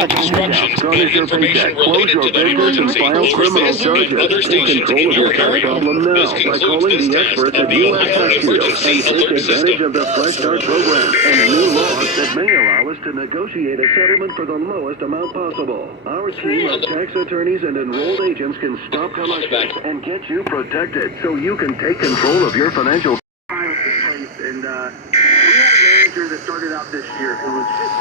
received instructions and information related to that emergency over this and other stations in your area. This concludes this test of the Ohio Emergency Alert System. Of the Fresh Start program and new laws that may allow us to negotiate a settlement for the lowest amount possible. Our team of tax attorneys and enrolled agents can stop collections and get you protected so you can take control of your financial. And we had a manager that started out this year who was just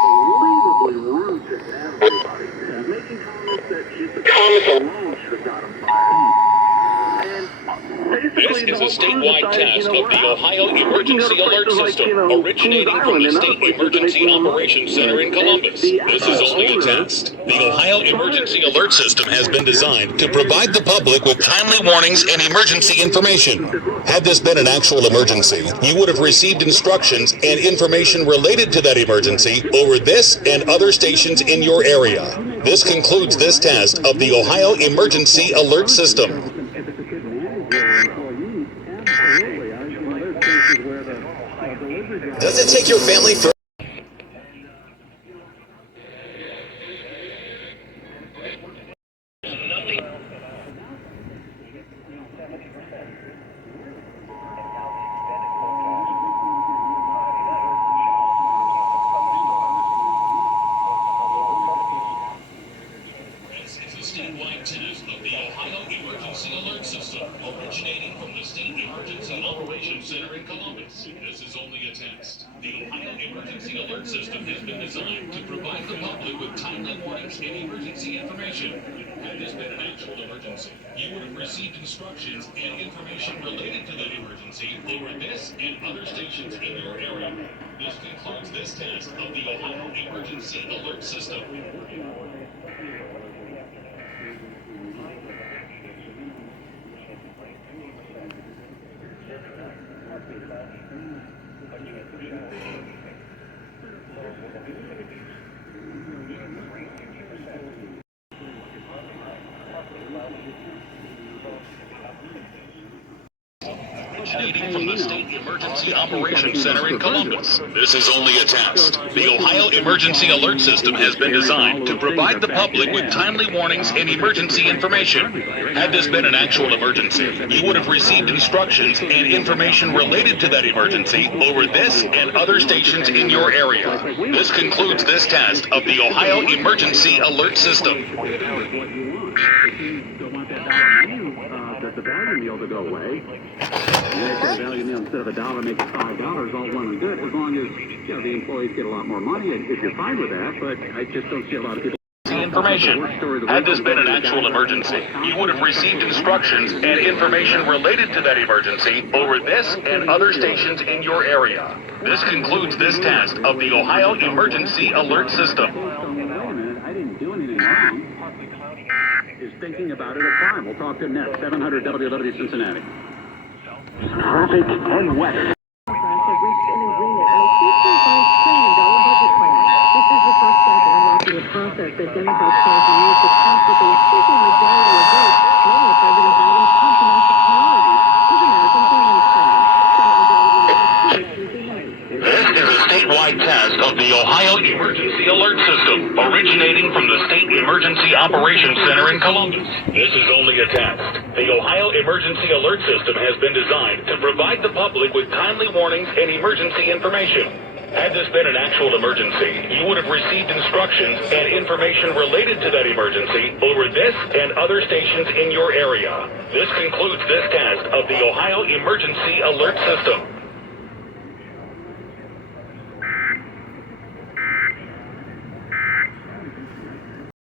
unbelievably rude to everybody, making comments that just the comments alone should have got him fired. This is a statewide test of the Ohio Emergency Alert System, originating from the State Emergency Operations Center in Columbus. This is only a test. The Ohio Emergency Alert System has been designed to provide the public with timely warnings and emergency information. Had this been an actual emergency, you would have received instructions and information related to that emergency over this and other stations in your area. This concludes this test of the Ohio Emergency Alert System. Does it take your family for... This is a statewide test of the Ohio Emergency Alert System, originating from the State Emergency Operations Center in Columbus. This is only a test. The Ohio Emergency Alert System has been designed to provide the public with timely warnings and emergency information. Had this been an actual emergency, you would have received instructions and information related to that emergency over this and other stations in your area. This concludes this test of the Ohio Emergency Alert System. Originating from the State Emergency Operations Center in Columbus. This is only a test. The Ohio Emergency Alert System has been designed to provide the public with timely warnings and emergency information. Had this been an actual emergency, you would have received instructions and information related to that emergency over this and other stations in your area. This concludes this test of the Ohio Emergency Alert System. The value meal to go away. Make the value meal instead of $1, make it $5, all well and good, as long as the employees get a lot more money, if you're fine with that, but I just don't see a lot of people. Information. Had this been an actual emergency, you would have received instructions and information related to that emergency over this and other stations in your area. This concludes this test of the Ohio Emergency Alert System. I didn't do anything wrong. Is thinking about it a crime. We'll talk to next. 700 WW Cincinnati. Traffic and weather. Have reached an agreement on a $2.5 trillion budget plan. This is the first step in unlocking a process that Democrats plan to use to pass with a simple majority of votes, many of President Biden's compromised priorities with American family spending. This is a statewide test of the Ohio Emergency Alert System, originating from the State Emergency Operations Center in Columbus. This is only a test. The Ohio Emergency Alert System has been designed to provide the public with timely warnings and emergency information. Had this been an actual emergency, you would have received instructions and information related to that emergency over this and other stations in your area. This concludes this test of the Ohio Emergency Alert System.